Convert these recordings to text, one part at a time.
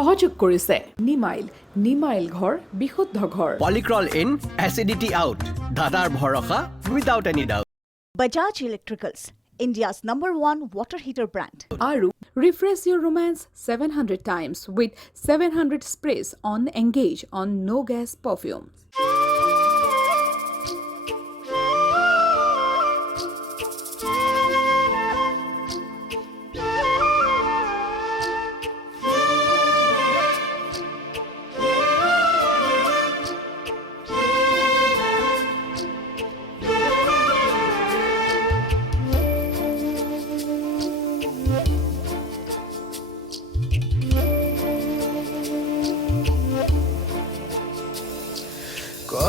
সহযোগ কৰিছে নিমাইল ঘৰ বিশুদ্ধ ঘৰ পলিক্ৰল ইন এচিডিটি আউট দাদাৰ ভৰসা without any doubt Bajaj Electricals, India's #1 water heater brand. আৰু refresh your romance 700 times with 700 sprays on Engage on no gas perfume.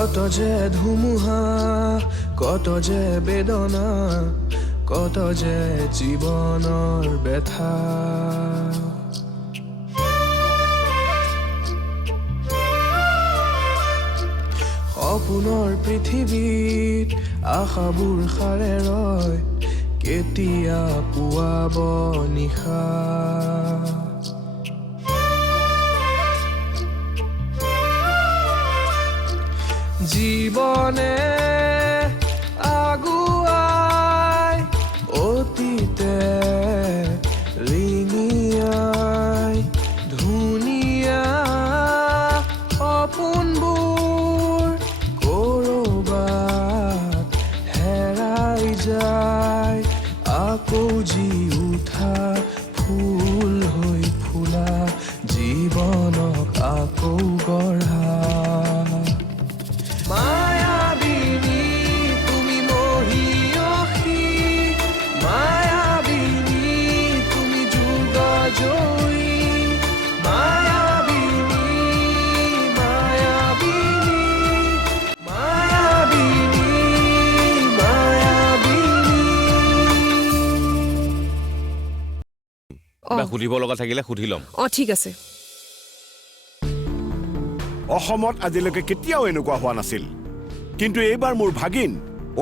কত যে ধুমুহা কত যে বেদনা কত যে জীৱনৰ ব্যথা সপোনৰ পৃথিৱীত আশাবোৰ সাৰে ৰয় কেতিয়া পুৱাব নিশা জীবনে আগুৱাই অতীতে ৰিঙিয়াই ধুনীয়া সপোনবোৰ ক'ৰবাত হেৰাই যায় আকৌ জি উঠা ফুল হৈ ফুলা জীৱনক আকৌ গঢ়া মায়াবিনী তুমি মহিয়সী মায়াবিনী তুমি যুগজয়ী মায়াবিনী মায়াবিনী মায়াবিনী মায়াবিনী কিবা সুধিব লগা থাকিলে সুধি ল'ম ঠিক আছে অসমত আজিলৈকে কেতিয়াও এনেকুৱা হোৱা নাছিল কিন্তু এইবাৰ মোৰ ভাগিন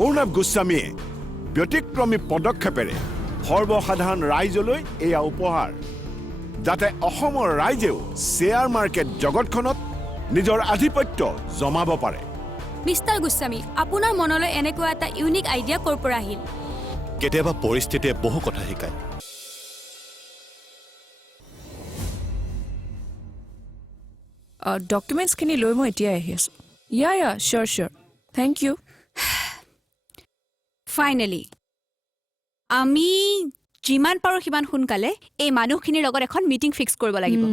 অৰ্ণৱ গোস্বামীয়ে ব্যতিক্ৰমী পদক্ষেপেৰে সৰ্বসাধাৰণ ৰাইজলৈ এয়া উপহাৰ যাতে অসমৰ ৰাইজেও শ্বেয়াৰ মাৰ্কেট জগতখনত নিজৰ আধিপত্য জমাব পাৰে মিষ্টাৰ গোস্বামী আপোনাৰ মনলৈ এনেকুৱা এটা ইউনিক আইডিয়া ক'ৰ পৰা আহিল কেতিয়াবা পৰিস্থিতিয়ে বহু কথা শিকায় ডকুমেণ্টছখিনি লৈ মই এতিয়াই আহি আছোঁ চিয়'ৰ থেংক ইউ ফাইনেলি আমি যিমান পাৰোঁ সিমান সোনকালে এই মানুহখিনিৰ লগত এখন মিটিং ফিক্স কৰিব লাগিব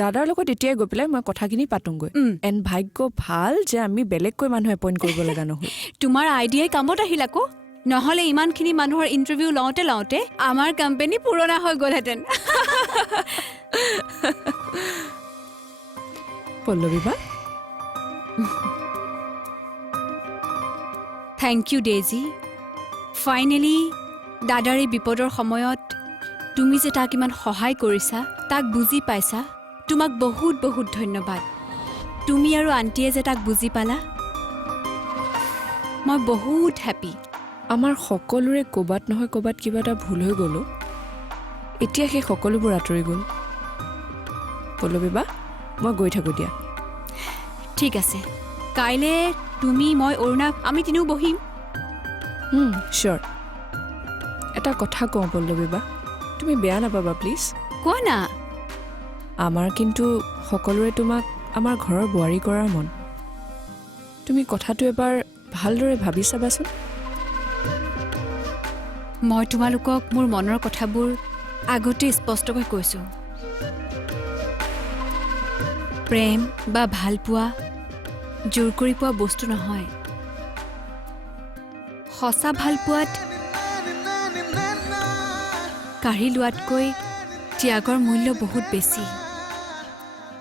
দাদাৰ লগত এতিয়াই গৈ পেলাই মই কথাখিনি পাতোঁগৈ এণ্ড ভাগ্য ভাল যে আমি বেলেগকৈ মানুহ এপইণ্ট কৰিব লগা নহ'ল তোমাৰ আইডিয়াই কামত আহিল আকৌ নহ'লে ইমানখিনি মানুহৰ ইণ্টাৰভিউ লওঁতে আমাৰ কোম্পানী পুৰণা হৈ গ'লহেঁতেন পল্লৱী বা থেংক ইউ ডেজি ফাইনেলি দাদাৰ এই বিপদৰ সময়ত তুমি যে তাক ইমান সহায় কৰিছা তাক বুজি পাইছা তোমাক বহুত বহুত ধন্যবাদ তুমি আৰু আণ্টিয়ে যে তাক বুজি পালা মই বহুত হেপী আমাৰ সকলোৰে ক'ৰবাত নহয় ক'ৰবাত কিবা এটা ভুল হৈ গ'লো এতিয়া সেই সকলোবোৰ আঁতৰি গ'ল পল্লৱী বা মই গৈ থাকোঁ দিয়া ঠিক আছে কাইলৈ তুমি মই অৰুণাভ আমি তিনিও বহিম চিয়'ৰ এটা কথা কওঁ পল্লৱী বা তুমি বেয়া নাপাবা প্লিজ কোৱা না আমাৰ কিন্তু সকলোৰে তোমাক আমাৰ ঘৰৰ বোৱাৰী কৰাৰ মন তুমি কথাটো এবাৰ ভালদৰে ভাবি চাবাচোন মই তোমালোকক মোৰ মনৰ কথাবোৰ আগতে স্পষ্টকৈ কৈছোঁ প্ৰেম বা ভাল পোৱা জোৰ কৰি পোৱা বস্তু নহয় সঁচা ভাল পোৱাত কাঢ়ি লোৱাতকৈ ত্যাগৰ মূল্য বহুত বেছি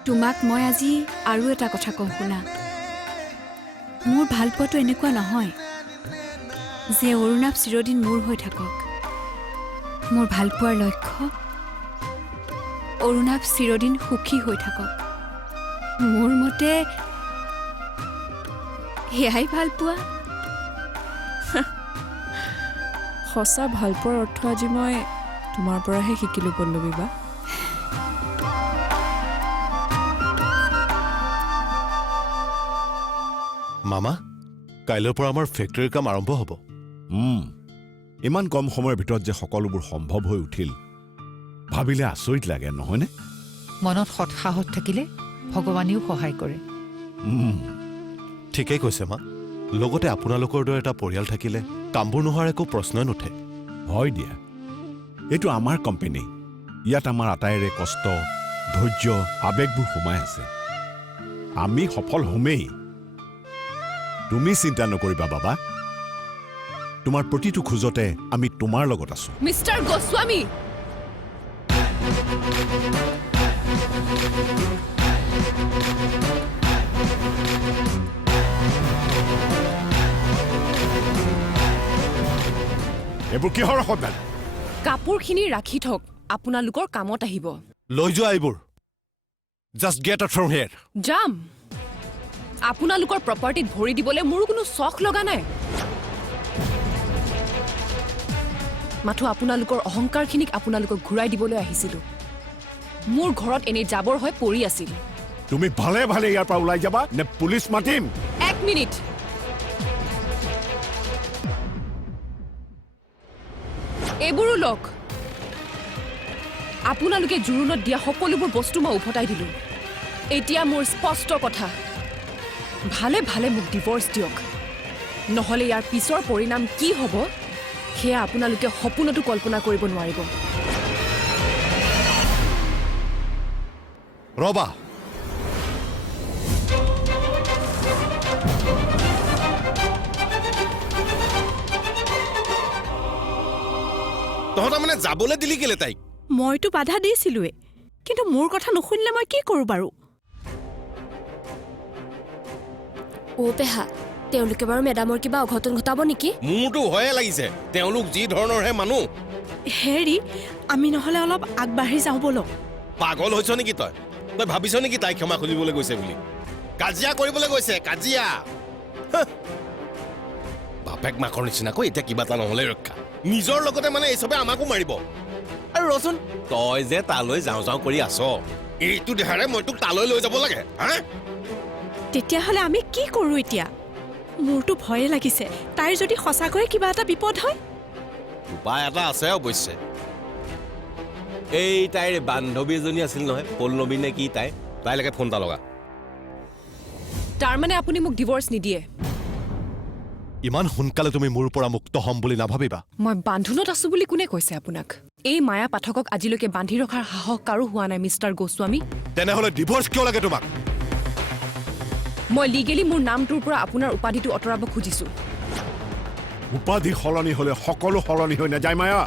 তোমাক মই আজি আৰু এটা কথা কওঁ শুনা মোৰ ভাল পোৱাটো এনেকুৱা নহয় যে অৰুণাভ চিৰদিন মোৰ হৈ থাকক মোৰ ভাল পোৱাৰ লক্ষ্য অৰুণাভ চিৰদিন সুখী হৈ থাকক মোৰ মতে সেয়াই ভাল পোৱা সঁচা ভাল পোৱাৰ অৰ্থ আজি মই তোমাৰ পৰাহে শিকিলোঁ পল্লৱী বা মামা কাইলৈৰ পৰা আমাৰ ফেক্টৰীৰ কাম আৰম্ভ হ'ব। ইমান কম সময়ৰ ভিতৰত যে সকলোবোৰ সম্ভৱ হৈ উঠিল ভাবিলে আচৰিত লাগে নহয়নে? মনত সৎসাহস থাকিলে ভগৱানেও সহায় কৰে। ঠিকেই কৈছে মা। লগতে আপোনালোকৰ দৰে এটা পৰিয়াল থাকিলে কামবোৰ নোহোৱাৰ একো প্ৰশ্নই নুঠে। হয় দিয়া, এইটো আমাৰ কোম্পানী। ইয়াত আমাৰ আটাইৰে কষ্ট, ধৈৰ্য, আৱেগবোৰ সোমাই আছে। আমি সফল হ'মেই। তুমি চিন্তা নকৰিবা বাবা, তোমাৰ প্ৰতিটো খোজতে আমি তোমাৰ লগত আছো। মিষ্টাৰ গোস্বামী, এইবোৰ কিহৰ অসদান? কাপোৰখিনি ৰাখি থওক, আপোনালোকৰ কামত আহিব। লৈ যোৱা এইবোৰ। Just get out from here. যাম। আপোনালোকৰ প্ৰপাৰ্টিত ভৰি দিবলৈ মোৰ কোনো চখ লগা নাই। মাথো আপোনালোকৰ অহংকাৰখিনিক আপোনালোকক ঘূৰাই দিবলৈ আহিছিলোঁ। মোৰ ঘৰত এনেই জাবৰ হৈ পৰি আছিল। তুমি ভালে ভালে ইয়াৰ পৰা ওলাই যাবা নে পুলিচ মাতিম? এক মিনিট। এইবোৰো লওক। আপোনালোকে জোৰোণত দিয়া সকলোবোৰ বস্তু মই উভতাই দিলোঁ। এতিয়া মোৰ স্পষ্ট কথা, ভালে ভালে মোক ডিভৰ্চ দিয়ক, নহ'লে ইয়াৰ পিছৰ পৰিণাম কি হ'ব সেয়া আপোনালোকে সপোনতো কল্পনা কৰিব নোৱাৰিব। ৰবা, তহঁতৰ মানে যাবলৈ দিলি কেলে তাইক? মইতো বাধা দিছিলোৱে, কিন্তু মোৰ কথা নুশুনিলে মই কি কৰোঁ বাৰু? পেহা, তেওঁলোকে বাৰু মেডামৰ কিবা অঘটন ঘটাব নেকি? মোৰতো ভয়ে লাগিছে, তেওঁলোক যি ধৰণৰহে মানুহ। হেৰি, আমি নহ'লে অলপ আগবাঢ়ি যাওঁ বলক। পাগল হৈছ নেকি তই? তই ভাবিছ নেকি তাই ক্ষমা খুজিবলৈ গৈছে বুলি? কাজিয়া কৰিবলৈ গৈছে, কাজিয়া। বাপেক মাকৰ নিচিনাকৈ এতিয়া কিবা এটা নহ'লে ৰক্ষা। নিজৰ লগতে মানে এই চবে আমাকো মাৰিব। আৰু ৰচোন, তই যে তালৈ যাওঁ যাওঁ কৰি আছ, এইটো দেহাৰে মই তোক তালৈ লৈ যাব লাগে? হা? তেতিয়াহ'লে আমি কি কৰোঁ এতিয়া? মোৰতো ভয়ে লাগিছে, তাইৰ যদি সঁচাকৈয়ে কিবা এটা বিপদ হয়। উপায় এটা আছে অৱশ্যে। এই তাইৰ বান্ধৱী এজনী আছিল নহয়, পল্লৱী নে কি তাইলৈকে ফোন এটা লগা। তাৰমানে আপুনি মোক ডিভৰ্চ নিদিয়ে? ইমান সোনকালে তুমি মোৰ পৰা মুক্ত হ'ম বুলি নাভাবিবা। মই বান্ধোনত আছো বুলি কোনে কৈছে আপোনাক? এই মায়া পাঠকক আজিলৈকে বান্ধি ৰখাৰ সাহস কাৰো হোৱা নাই মিষ্টাৰ গোস্বামী। তেনেহ'লে ডিভৰ্চ কিয় লাগে তোমাক? মই লিগেলি মোৰ নামটোৰ পৰা আপোনাৰ উপাধিটো আঁতৰাব খুজিছো। উপাধি সলনি হ'লে সকলো সলনি হৈ নাযায় মায়া।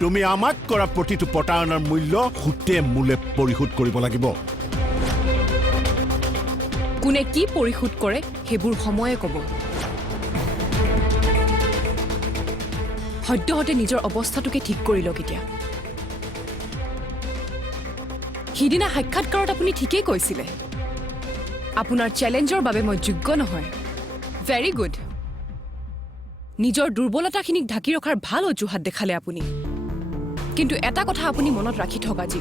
তুমি আমাক কৰা প্ৰতিটো প্ৰতাৰণাৰ মূল্য সুতে মূলে পৰিশোধ কৰিব লাগিব। কোনে কি পৰিশোধ কৰে সেইবোৰ সময়ে ক'ব। সদ্যহতে নিজৰ অৱস্থাটোকে ঠিক কৰি লওক এতিয়া। সিদিনা সাক্ষাৎকাৰত আপুনি ঠিকেই কৈছিলে, আপোনাৰ চেলেঞ্জৰ বাবে মই যোগ্য নহয়। Very good. নিজৰ দুৰ্বলতাখিনিক ঢাকি ৰখাৰ ভাল অজুহাত দেখালে আপুনি। কিন্তু এটা কথা আপুনি মনত ৰাখি থওক আজি,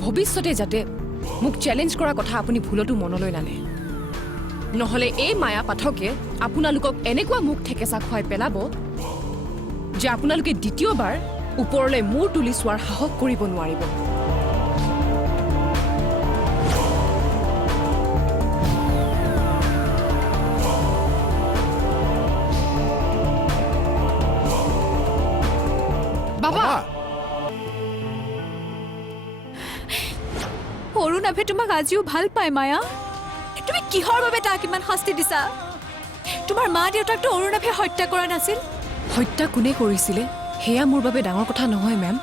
ভৱিষ্যতে যাতে মোক চেলেঞ্জ কৰা কথা আপুনি ভুলতো মনলৈ নানে। নহ'লে এই মায়া পাঠকে আপোনালোকক এনেকুৱা মুখ ঠেকেচা খুৱাই পেলাব যে আপোনালোকে দ্বিতীয়বাৰ ওপৰলৈ মূৰ তুলি চোৱাৰ সাহস কৰিব নোৱাৰিব। বাবা, অৰুণাভে তোমাক আজিও ভাল পায় মায়া। তুমি কিহৰ বাবে তাক ইমান শাস্তি দিছা? তোমাৰ মা দেউতাকতো অৰুণাভে হত্যা কৰা নাছিল। হত্যা কোনে কৰিছিলে সেয়া মোৰ বাবে ডাঙৰ কথা নহয় মেম।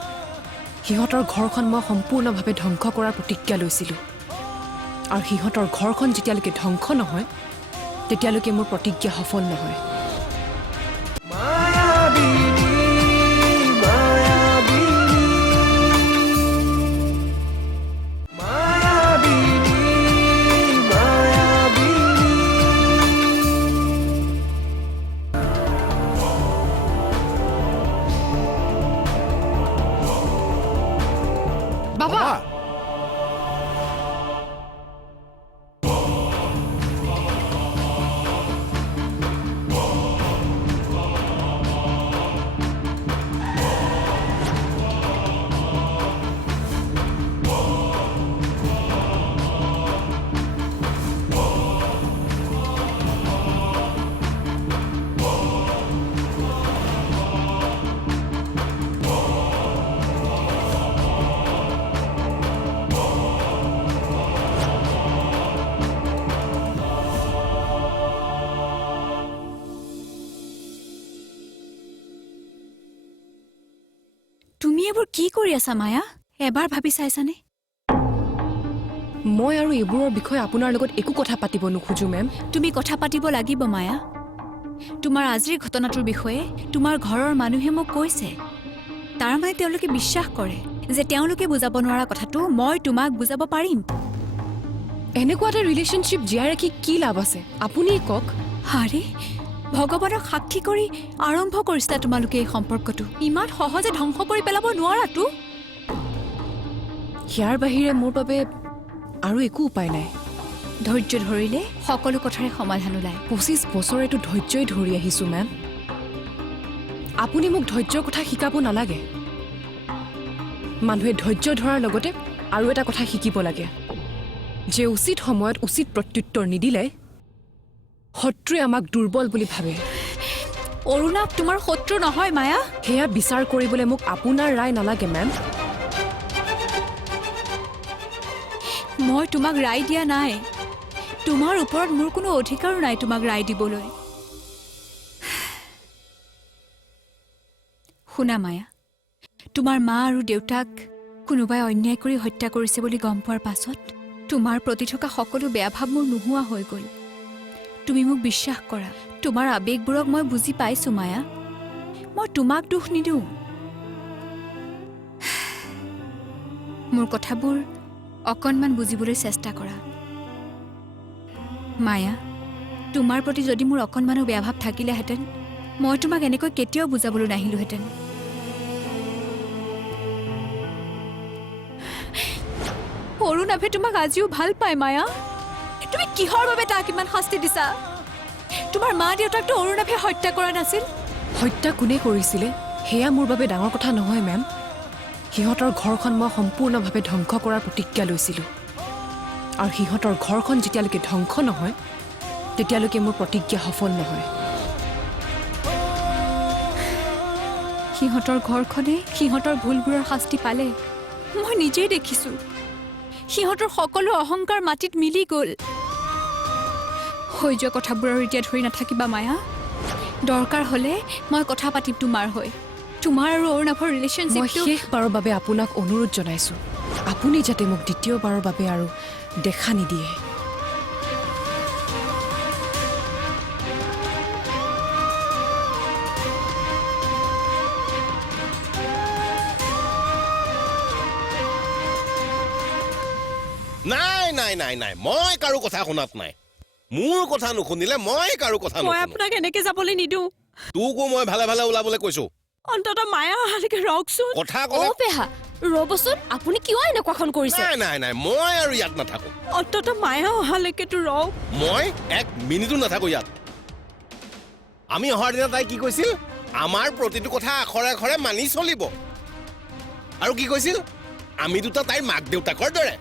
সিহঁতৰ ঘৰখন মই সম্পূৰ্ণভাৱে ধ্বংস কৰাৰ প্ৰতিজ্ঞা লৈছিলোঁ, আৰু সিহঁতৰ ঘৰখন যেতিয়ালৈকে ধ্বংস নহয় তেতিয়ালৈকে মোৰ প্ৰতিজ্ঞা সফল নহয়। বাবা, এইবোৰ কি কৰি আছা মায়া এবাৰ ভাবি চাইছানে মই আৰু এইবোৰৰ বিষয়ে আপোনাৰ লগত একো কথা পাতিব নোখোজো মেম তুমি কথা পাতিব লাগিব মায়া তোমাৰ আজিৰ ঘটনাটোৰ বিষয়ে তোমাৰ ঘৰৰ মানুহে মোক কৈছে তাৰ মানে তেওঁলোকে বিশ্বাস কৰে যে তেওঁলোকে বুজাব নোৱাৰা কথাটো মই তোমাক বুজাব পাৰিম এনেকুৱা এটা ৰিলেশ্যনশ্বিপ জীয়াই ৰাখি কি লাভ আছে আপুনি কওক আৰে ভগৱানক সাক্ষী কৰি আৰম্ভ কৰিছিলা তোমালোকে এই সম্পৰ্কটো ইমান সহজে ধ্বংস কৰি পেলাব নোৱাৰাতো ইয়াৰ বাহিৰে মোৰ বাবে আৰু একো উপায় নাই ধৈৰ্য ধৰিলে সকলো কথাৰে সমাধান ওলায় 25 বছৰেতো ধৈৰ্যই ধৰি আহিছো মেম আপুনি মোক ধৈৰ্যৰ কথা শিকাব নালাগে মানুহে ধৈৰ্য ধৰাৰ লগতে আৰু এটা কথা শিকিব লাগে যে উচিত সময়ত উচিত প্ৰত্যুত্তৰ নিদিলে শত্ৰুৱে আমাক দুৰ্বল বুলি ভাবে অৰুণাক তোমাৰ শত্ৰু নহয় মায়া সেয়া বিচাৰ কৰিবলৈ মোক আপোনাৰ ৰায় নালাগে মেম মই তোমাক ৰায় দিয়া নাই তোমাৰ ওপৰত মোৰ কোনো অধিকাৰো নাই তোমাক ৰায় দিবলৈ শুনা মায়া তোমাৰ মা আৰু দেউতাক কোনোবাই অন্যায় কৰি হত্যা কৰিছে বুলি গম পোৱাৰ পাছত তোমাৰ প্ৰতি থকা সকলো বেয়া ভাৱ মোৰ নোহোৱা হৈ গ'ল তুমি মোক বিশ্বাস কৰা তোমাৰ আৱেগবোৰক মই বুজি পাইছো মায়া মই তোমাক দুখ নিদিওঁ মোৰ কথাবোৰ অকণমান বুজিবলৈ চেষ্টা কৰা মায়া তোমাৰ প্ৰতি যদি মোৰ অকণমানো বেয়া ভাৱ থাকিলেহেঁতেন মই তোমাক এনেকৈ কেতিয়াও বুজাবলৈ নাহিলোহেঁতেন অৰুণাভে তোমাক আজিও ভাল পায় মায়া তুমি কিহৰ বাবে তাক ইমান শাস্তি দিছা তোমাৰ মা দেউতাকতো অৰুণাভে হত্যা কৰা নাছিল হত্যা কোনে কৰিছিলে সেয়া মোৰ বাবে ডাঙৰ কথা নহয় মেম সিহঁতৰ ঘৰখন মই সম্পূৰ্ণভাৱে ধ্বংস কৰাৰ প্ৰতিজ্ঞা লৈছিলোঁ আৰু সিহঁতৰ ঘৰখন যেতিয়ালৈকে ধ্বংস নহয় তেতিয়ালৈকে মোৰ প্ৰতিজ্ঞা সফল নহয় সিহঁতৰ ঘৰখনে সিহঁতৰ ভুলবোৰৰ শাস্তি পালে মই নিজেই দেখিছোঁ সিহঁতৰ সকলো অহংকাৰ মাটিত মিলি গ'ল হৈ যোৱা কথাবোৰ আৰু এতিয়া ধৰি নাথাকিবা মায়া দৰকাৰ হ'লে মই কথা পাতিম তোমাৰ হৈ তোমাৰ আৰু অৰুণাভৰ মই ৰিলেশ্যনশ্বিপটো শেষবাৰৰ বাবে আপোনাক অনুৰোধ জনাইছোঁ আপুনি যাতে মোক দ্বিতীয়বাৰৰ বাবে আৰু দেখা নিদিয়ে নাই নাই নাই নাই মই কাৰো কথা শুনাত নাই মোৰ কথা নুশুনিলে মই কাৰো কথা মই নুশুনো আপোনাক এনেকে যাবলৈ নিদিওঁ তোকো মই ভালে ভালে ওলাবলৈ কৈছো অন্ততঃ মায়া অহালৈকে ৰওকচোন কথা ক'লে পেহা ৰ'বচোন আপুনি কিয় এনেকুৱাখন কৰিছে নাই নাই নাই মই আৰু ইয়াত নাথাকো অন্ততঃ মায়া অহালৈকেতো ৰওক মই এক মিনিটো নাথাকো ইয়াত আমি অহাৰ দিনা তাই কি কৈছিল আমাৰ প্ৰতিটো কথা আখৰে আখৰে মানি চলিব আৰু কি কৈছিল আমি দুটা তাইৰ মাক দেউতাকৰ দৰে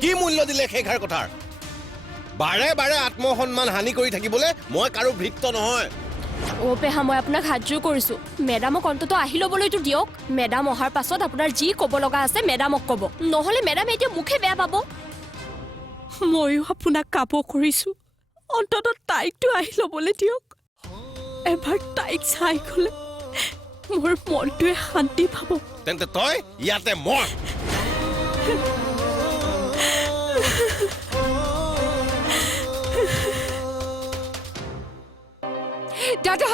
কি মূল্য দিলে সেইষাৰ কথাৰ বাৰে বাৰে আত্মসন্মান হানি কৰি থাকিবলৈ মই কাৰো ভৃত্য নহয় পেহা মই আপোনাক হাতযোৰ কৰিছো মেডামক অন্ততঃ আহি ল'বলৈতো দিয়ক মেডাম অহাৰ পাছত আপোনাৰ যি ক'ব লগা আছে মেডামক ক'ব নহ'লে মেডামে এতিয়া মুখে বেয়া পাব ময়ো আপোনাক কাব কৰিছো অন্ততঃ তাইকতো আহি ল'বলৈ দিয়ক এবাৰ তাইক চাই গ'লে মোৰ মনটোৱে শান্তি পাব তেন্তে তই ইয়াতে মৰ দাদা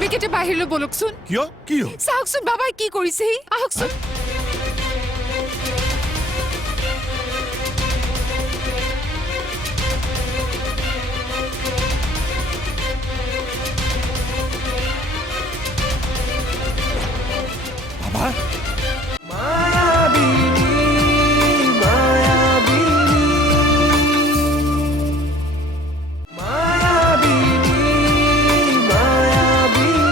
বিকেটে বাহিৰলৈ বলকচোন কিয় কি হ'ল চাওকচোন বাবাই কি কৰিছে আহকচোন বাবা মায়াবিনী মায়াবিনী মায়াবিনী মায়াবিনী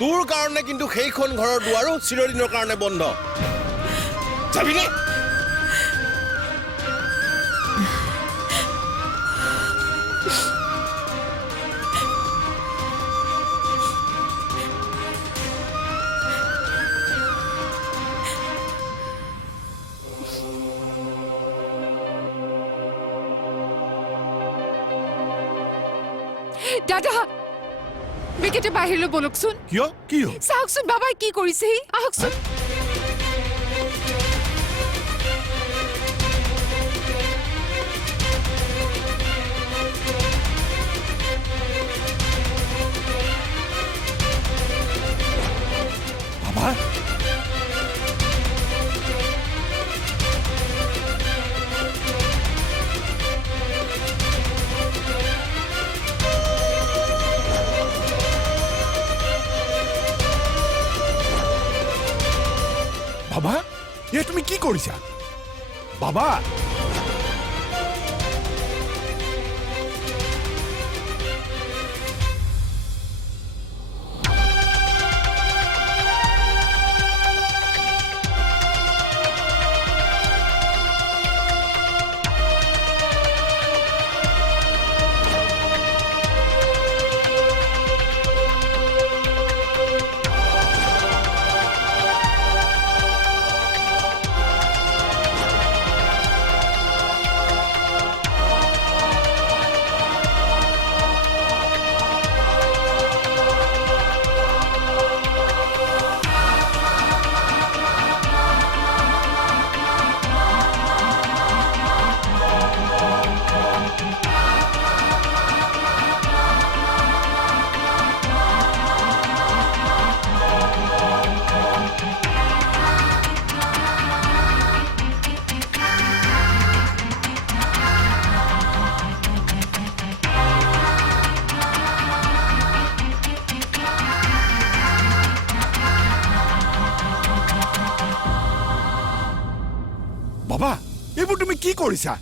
তোৰ কাৰণে কিন্তু সেইখন ঘৰৰ দুৱাৰো চিৰদিনৰ কাৰণে বন্ধ যাবিনে দাদা বিকেটে বাহিৰলৈ বলকচোন কিয় কি হ'ল? চাওকচোন বাবাই কি কৰিছে আহকচোন বাবা বাবা এ তুমি কি কৰিছা বাবা বাবা এইবোৰ তুমি কি কৰিছা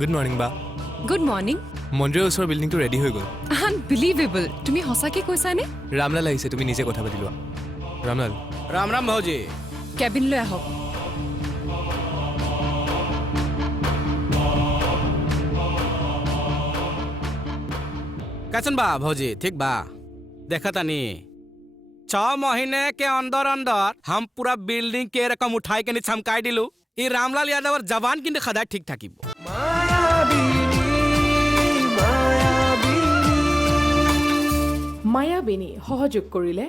গুড মৰ্ণিং বা গুড মৰ্ণিং মন্দিৰৰ ওচৰৰ বিল্ডিংটো ৰেডি হৈ গ'ল আনবিলিভেবল তুমি সঁচাকৈ কৈছানে ৰামলাল আহিছে তুমি নিজে কথা পাতি লোৱা ৰামলাল ৰাম ৰাম ভাউজি কেবিনলৈ আহক कैसन बा भौजी ठीक बा देखा तानी 6 महीने के अंदर अंदर हम पूरा बिल्डिंग के रकम उठाई के चमकाई दिलु ई रामलाल यादव और जवान किन खदा ठीक ठाकी মায়াবিনী সহযোগ কৰিলে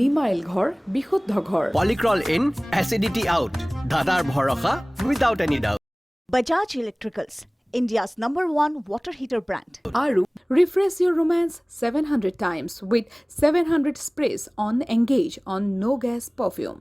নিমাইল ঘৰ বিশুদ্ধ ঘৰ পলিক্ৰল ইন এচিডিটি আউট দাদাৰ ভৰসা without any doubt Bajaj Electricals, India's #1 water heater brand. আৰু refresh your romance 700 times with 700 sprays on Engage on no gas perfume.